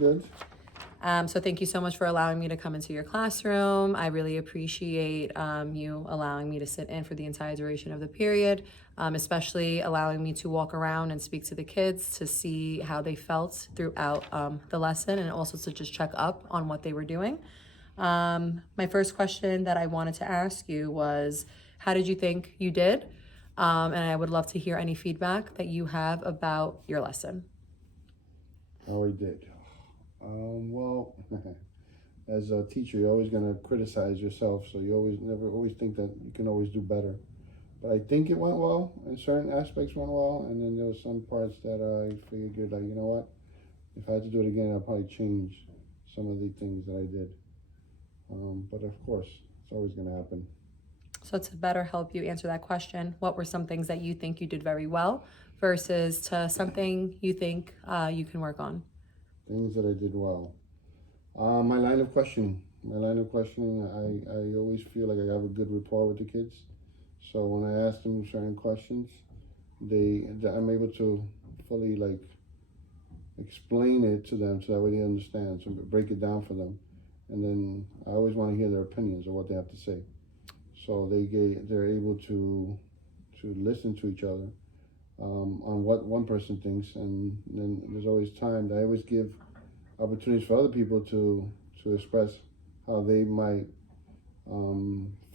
good. So thank you so much for allowing me to come into your classroom. I really appreciate you allowing me to sit in for the entire duration of the period, especially allowing me to walk around and speak to the kids to see how they felt throughout the lesson, and also to just check up on what they were doing. My first question that I wanted to ask you was, how did you think you did? And I would love to hear any feedback that you have about your lesson. How we did. Well, as a teacher, you're always going to criticize yourself, so you always think that you can always do better. But I think it went well, and certain aspects went well, and then there were some parts that I figured, like, you know what, if I had to do it again, I'd probably change some of the things that I did. But of course, it's always going to happen. So to better help you answer that question, what were some things that you think you did very well versus to something you think you can work on? Things that I did well. My line of questioning. I always feel like I have a good rapport with the kids. So when I ask them certain questions, I'm able to fully like explain it to them so that way they understand. So break it down for them, and then I always want to hear their opinions of what they have to say. So they're able to listen to each other on what one person thinks, and then there's always time. I always give opportunities for other people to express how they might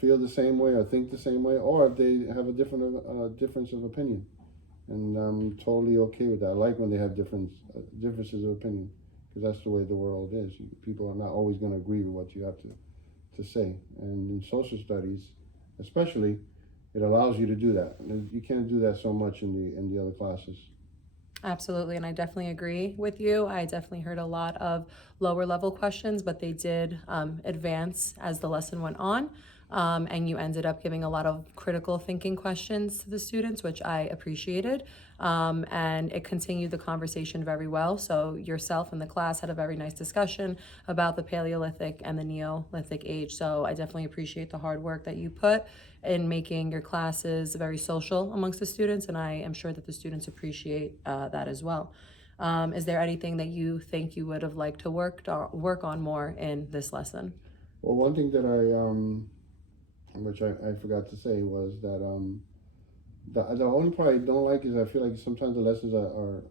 feel the same way or think the same way, or if they have a difference of opinion. And I'm totally okay with that. I like when they have differences of opinion, because that's the way the world is. People are not always going to agree with what you have to say. And in social studies, especially, it allows you to do that. You can't do that so much in the other classes. Absolutely, and I definitely agree with you. I definitely heard a lot of lower level questions, but they did advance as the lesson went on. And you ended up giving a lot of critical thinking questions to the students, which I appreciated. And it continued the conversation very well. So yourself and the class had a very nice discussion about the Paleolithic and the Neolithic age. So I definitely appreciate the hard work that you put in making your classes very social amongst the students, and I am sure that the students appreciate that as well. Is there anything that you think you would have liked to work on more in this lesson? Well, one thing that which I forgot to say, was that the only part I don't like is I feel like sometimes the lessons are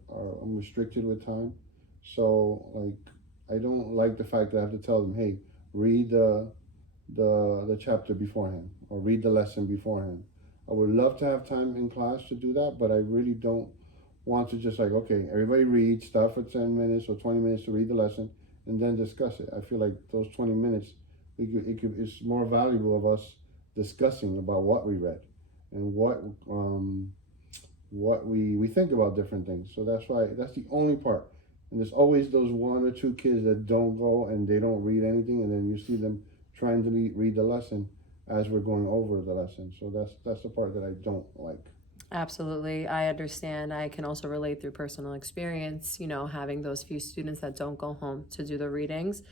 restricted with time. So like I don't like the fact that I have to tell them, hey, read the chapter beforehand or read the lesson beforehand. I would love to have time in class to do that, but I really don't want to just like, okay, everybody read, start for 10 minutes or 20 minutes to read the lesson and then discuss it. I feel like those 20 minutes, it's more valuable of us discussing about what we read and what we think about different things. So that's the only part. And there's always those one or two kids that don't go and they don't read anything, and then you see them trying to read the lesson as we're going over the lesson. So that's the part that I don't like. Absolutely. I understand. I can also relate through personal experience, having those few students that don't go home to do the readings.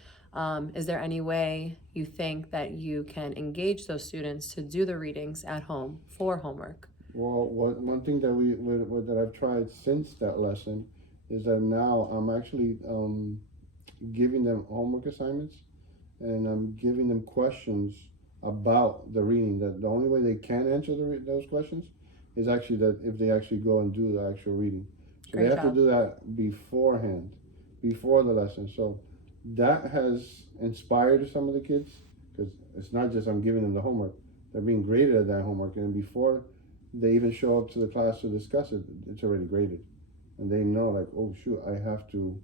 Is there any way you think that you can engage those students to do the readings at home for homework? Well, one thing that I've tried since that lesson is that now I'm actually giving them homework assignments, and I'm giving them questions about the reading. That the only way they can answer those questions is actually that if they actually go and do the actual reading. So Great they have job. to do that beforehand, before the lesson. So that has inspired some of the kids, because it's not just I'm giving them the homework, they're being graded at that homework, and before they even show up to the class to discuss it, it's already graded. And they know, like, oh shoot, I have to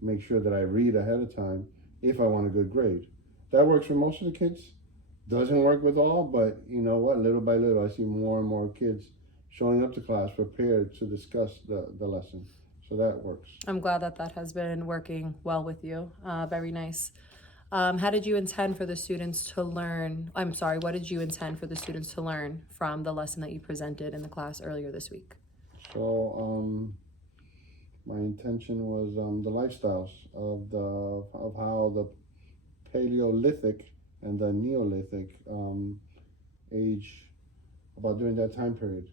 make sure that I read ahead of time if I want a good grade. That works for most of the kids. Doesn't work with all, but you know what? Little by little, I see more and more kids showing up to class prepared to discuss the lesson. So that works. I'm glad that that has been working well with you. Very nice. How did you intend for the students to learn? I'm sorry, what did you intend for the students to learn from the lesson that you presented in the class earlier this week? So my intention was the lifestyles of how the Paleolithic and the Neolithic age, about during that time period.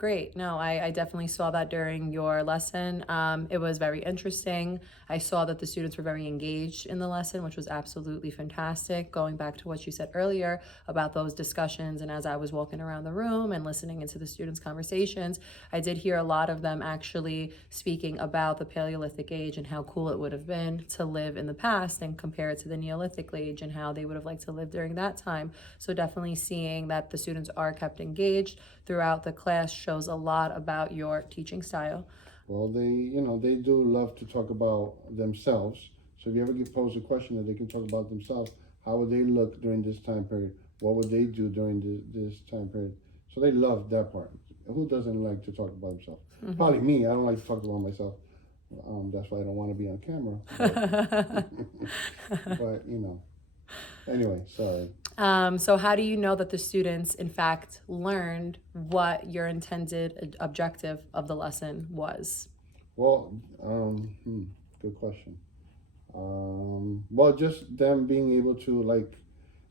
Great. No, I definitely saw that during your lesson. It was very interesting. I saw that the students were very engaged in the lesson, which was absolutely fantastic. Going back to what you said earlier about those discussions, and as I was walking around the room and listening into the students' conversations, I did hear a lot of them actually speaking about the Paleolithic age and how cool it would have been to live in the past and compare it to the Neolithic age and how they would have liked to live during that time. So definitely seeing that the students are kept engaged throughout the class shows a lot about your teaching style. Well, they do love to talk about themselves. So if you ever get posed a question that they can talk about themselves, how would they look during this time period? What would they do during this time period? So they love that part. Who doesn't like to talk about themselves? Mm-hmm. Probably me. I don't like to talk about myself. That's why I don't want to be on camera. But anyway, sorry. So how do you know that the students, in fact, learned what your intended objective of the lesson was? Well, good question. Well, just them being able to like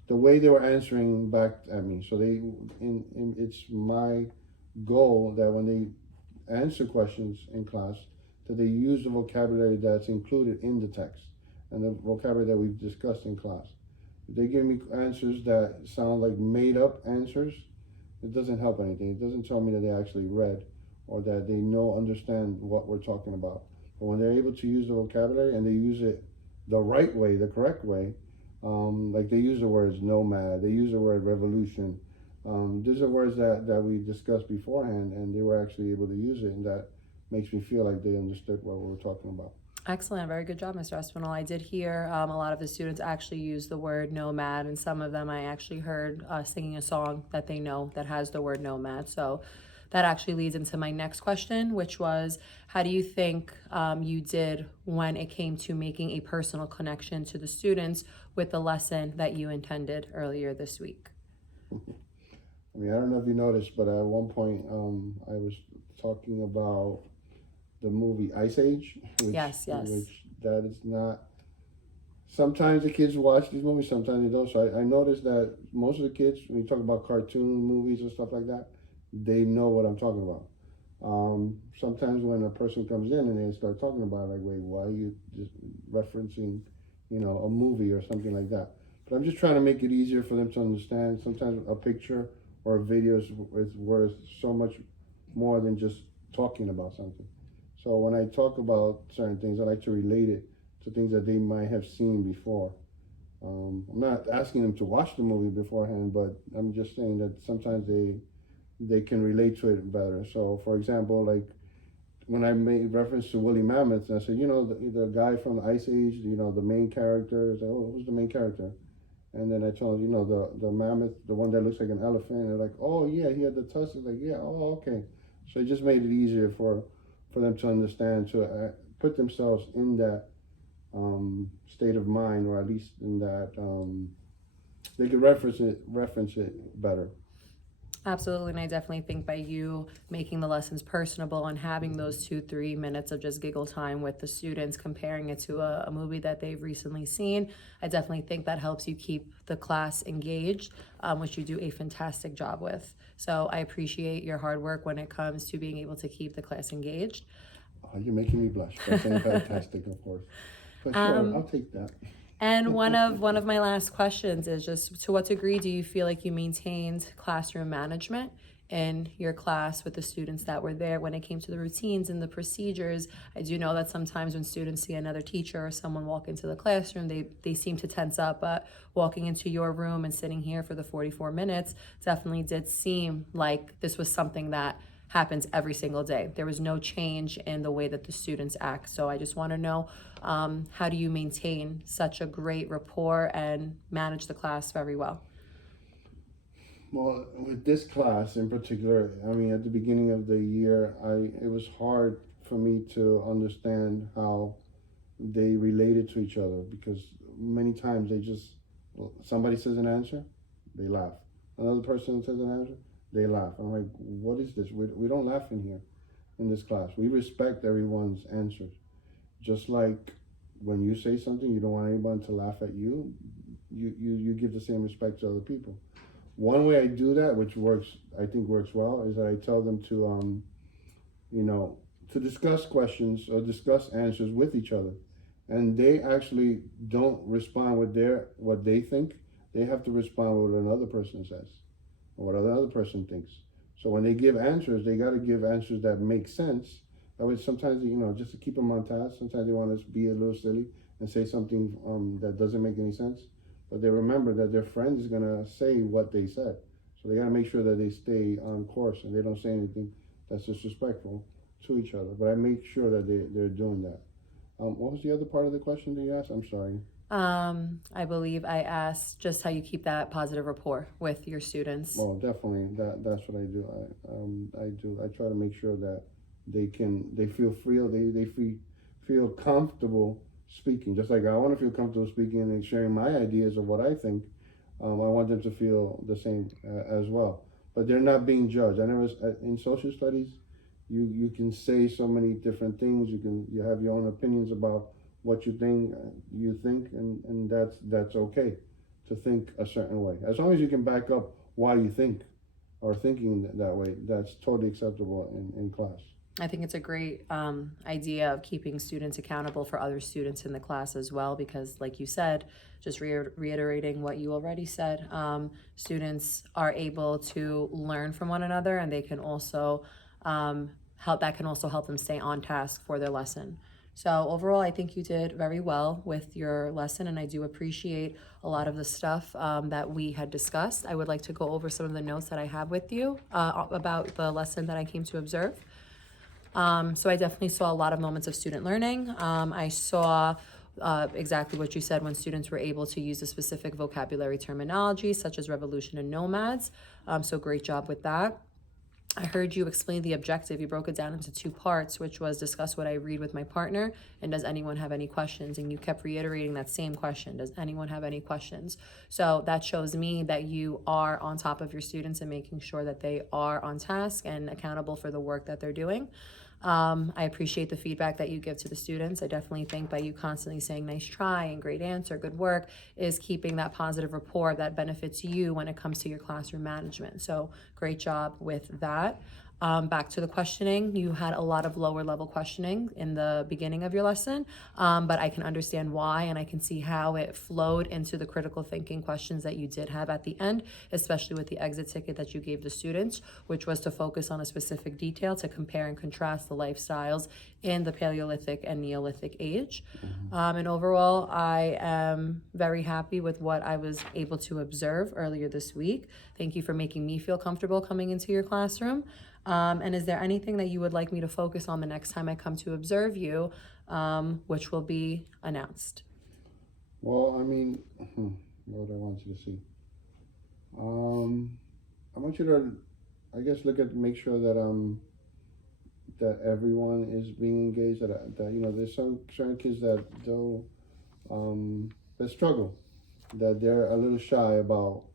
the way they were answering back at me. So it's my goal that when they answer questions in class, that they use the vocabulary that's included in the text and the vocabulary that we've discussed in class. If they give me answers that sound like made up answers, it doesn't help anything. It doesn't tell me that they actually read or that they understand what we're talking about. But when they're able to use the vocabulary and they use it the right way, the correct way, like they use the words nomad, they use the word revolution. These are words that we discussed beforehand, and they were actually able to use it, and that makes me feel like they understood what we were talking about. Excellent. Very good job, Mr. Espinal. I did hear a lot of the students actually use the word nomad, and some of them I actually heard singing a song that they know that has the word nomad. So that actually leads into my next question, which was, how do you think you did when it came to making a personal connection to the students with the lesson that you intended earlier this week? I mean, I don't know if you noticed, but at one point I was talking about the movie Ice Age. Yes. Which that is not. Sometimes the kids watch these movies, sometimes they don't. So I noticed that most of the kids, when you talk about cartoon movies and stuff like that, they know what I'm talking about. Sometimes when a person comes in and they start talking about it, like, wait, why are you just referencing, a movie or something like that? But I'm just trying to make it easier for them to understand. Sometimes a picture or a video is worth so much more than just talking about something. So when I talk about certain things, I like to relate it to things that they might have seen before. I'm not asking them to watch the movie beforehand, but I'm just saying that sometimes they can relate to it better. So, for example, like when I made reference to Woolly Mammoth, I said, the guy from the Ice Age, the main character. I said, oh, who's the main character? And then I told them, the mammoth, the one that looks like an elephant. And they're like, oh yeah, he had the tusks. Like, yeah, oh okay. So it just made it easier for them to understand, to put themselves in that state of mind, or at least in that they could reference it better. Absolutely, and I definitely think by you making the lessons personable and having those 2-3 minutes of just giggle time with the students, comparing it to a movie that they've recently seen, I definitely think that helps you keep the class engaged, which you do a fantastic job with. So I appreciate your hard work when it comes to being able to keep the class engaged. Oh, you're making me blush. That's fantastic, of course. But sure, I'll take that. And one of my last questions is just, to what degree do you feel like you maintained classroom management in your class with the students that were there when it came to the routines and the procedures? I do know that sometimes when students see another teacher or someone walk into the classroom, they seem to tense up, but walking into your room and sitting here for the 44 minutes definitely did seem like this was something that happens every single day. There was no change in the way that the students act. So I just want to know, how do you maintain such a great rapport and manage the class very well? Well, with this class in particular, I mean, at the beginning of the year, it was hard for me to understand how they related to each other, because many times somebody says an answer, they laugh. Another person says an answer, they laugh. I'm like, what is this? We don't laugh in here, in this class. We respect everyone's answers. Just like when you say something, you don't want anyone to laugh at you, you give the same respect to other people. One way I do that, which I think works well, is that I tell them to, you know, to discuss questions or discuss answers with each other, and they actually don't respond with what they think. They have to respond with what another person says or what another person thinks. So when they give answers, they got to give answers that make sense. That way, sometimes, you know, just to keep them on task. Sometimes they want to be a little silly and say something that doesn't make any sense, but they remember that their friend is gonna say what they said. So they got to make sure that they stay on course and they don't say anything that's disrespectful to each other. But I make sure that they're doing that. What was the other part of the question that you asked? I'm sorry. I believe I asked just how you keep that positive rapport with your students. Well, definitely. That's what I do. I do. I try to make sure that they feel free. Feel comfortable speaking. Just like I want to feel comfortable speaking and sharing my ideas of what I think. I want them to feel the same as well. But they're not being judged. I never in social studies. You can say so many different things. You have your own opinions about what you think, and that's okay to think a certain way. As long as you can back up why you think or thinking that way, that's totally acceptable in class. I think it's a great idea of keeping students accountable for other students in the class as well, because like you said, just reiterating what you already said, students are able to learn from one another, and they can also help them stay on task for their lesson. So overall, I think you did very well with your lesson, and I do appreciate a lot of the stuff that we had discussed. I would like to go over some of the notes that I have with you about the lesson that I came to observe. So I definitely saw a lot of moments of student learning. I saw exactly what you said when students were able to use a specific vocabulary terminology, such as revolution and nomads. So great job with that. I heard you explain the objective. You broke it down into two parts, which was discuss what I read with my partner, and does anyone have any questions? And you kept reiterating that same question, does anyone have any questions? So that shows me that you are on top of your students and making sure that they are on task and accountable for the work that they're doing. I appreciate the feedback that you give to the students. I definitely think by you constantly saying nice try and great answer, good work, is keeping that positive rapport that benefits you when it comes to your classroom management. So great job with that. Back to the questioning, you had a lot of lower level questioning in the beginning of your lesson, but I can understand why, and I can see how it flowed into the critical thinking questions that you did have at the end, especially with the exit ticket that you gave the students, which was to focus on a specific detail to compare and contrast the lifestyles in the Paleolithic and Neolithic age. And overall, I am very happy with what I was able to observe earlier this week. Thank you for making me feel comfortable coming into your classroom. And is there anything that you would like me to focus on the next time I come to observe you, which will be announced? Well, I mean, what do I want you to see? I want you to, I guess, make sure that that everyone is being engaged. That you know, there's some certain kids that that struggle, that they're a little shy about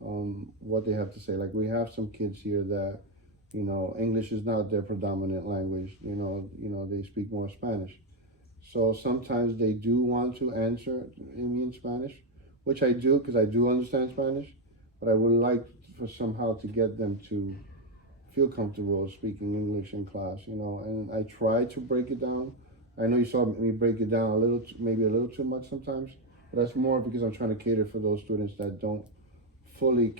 what they have to say. Like we have some kids here that, you know, English is not their predominant language. You know, they speak more Spanish. So sometimes they do want to answer me in Spanish, which I do because I do understand Spanish. But I would like for somehow to get them to feel comfortable speaking English in class. You know, and I try to break it down. I know you saw me break it down maybe a little too much sometimes. But that's more because I'm trying to cater for those students that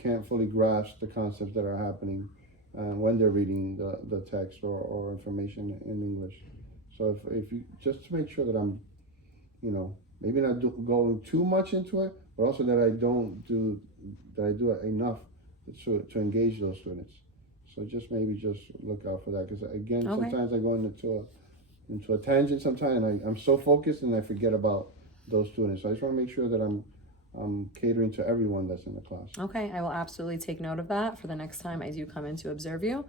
can't fully grasp the concepts that are happening when they're reading the text or information in English. So if you just to make sure that I'm, you know, maybe not going too much into it, but also that I do it enough to engage those students. So just look out for that, because again, Okay. sometimes I go into a tangent sometimes, and I'm so focused and I forget about those students. So I just want to make sure that I'm catering to everyone that's in the class. Okay, I will absolutely take note of that for the next time I do come in to observe you.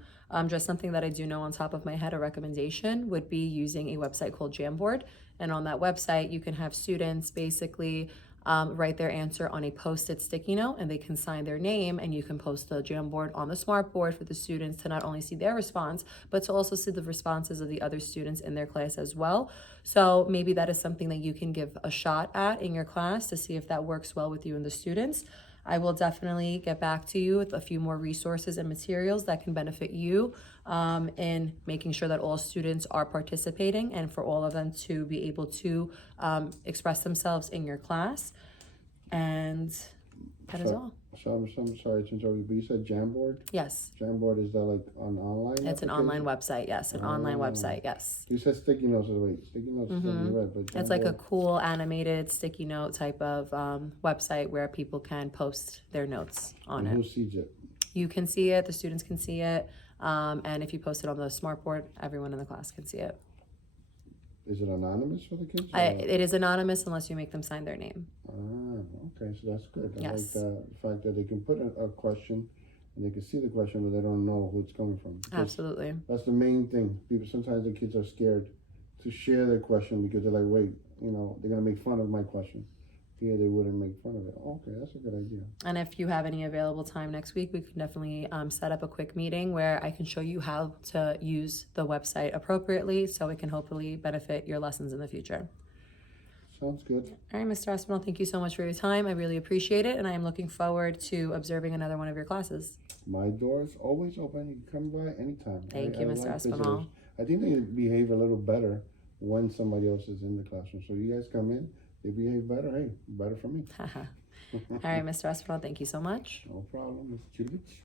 Just something that I do know on top of my head, a recommendation would be using a website called Jamboard. And on that website, you can have students basically write their answer on a post-it sticky note, and they can sign their name, and you can post the Jamboard on the smartboard for the students to not only see their response, but to also see the responses of the other students in their class as well. So maybe that is something that you can give a shot at in your class to see if that works well with you and the students. I will definitely get back to you with a few more resources and materials that can benefit you in making sure that all students are participating and for all of them to be able to express themselves in your class. And that is all. So I'm sorry to interrupt you, but you said Jamboard? Yes, Jamboard, is that like an online? it's an online website. Yes, an online Oh. website. Yes. You said sticky notes. Wait, sticky notes is on the red, but It's like a Jamboard- cool animated sticky note type of website where people can post their notes on and it. who sees it? You can see it, the students can see it, and if you post it on the smartboard, everyone in the class can see it. Is it anonymous for the kids? It is anonymous unless you make them sign their name. Okay, so that's good. I Yes. like the fact that they can put a question and they can see the question, but they don't know who it's coming from. Because Absolutely. that's the main thing. People sometimes the kids are scared to share their question because they're like, wait, they're gonna make fun of my question. Here they wouldn't make fun of it. Okay, that's a good idea. And if you have any available time next week, we can definitely set up a quick meeting where I can show you how to use the website appropriately so it can hopefully benefit your lessons in the future. Sounds good. All right, Mr. Espinal, thank you so much for your time. I really appreciate it, and I am looking forward to observing another one of your classes. My door is always open. You can come by anytime. Thank you, Mr. Espinal. visitors. I think they behave a little better when somebody else is in the classroom. So you guys come in, they behave better. Hey, better for me. All right, Mr. Espinal, thank you so much. No problem, Ms. Julich.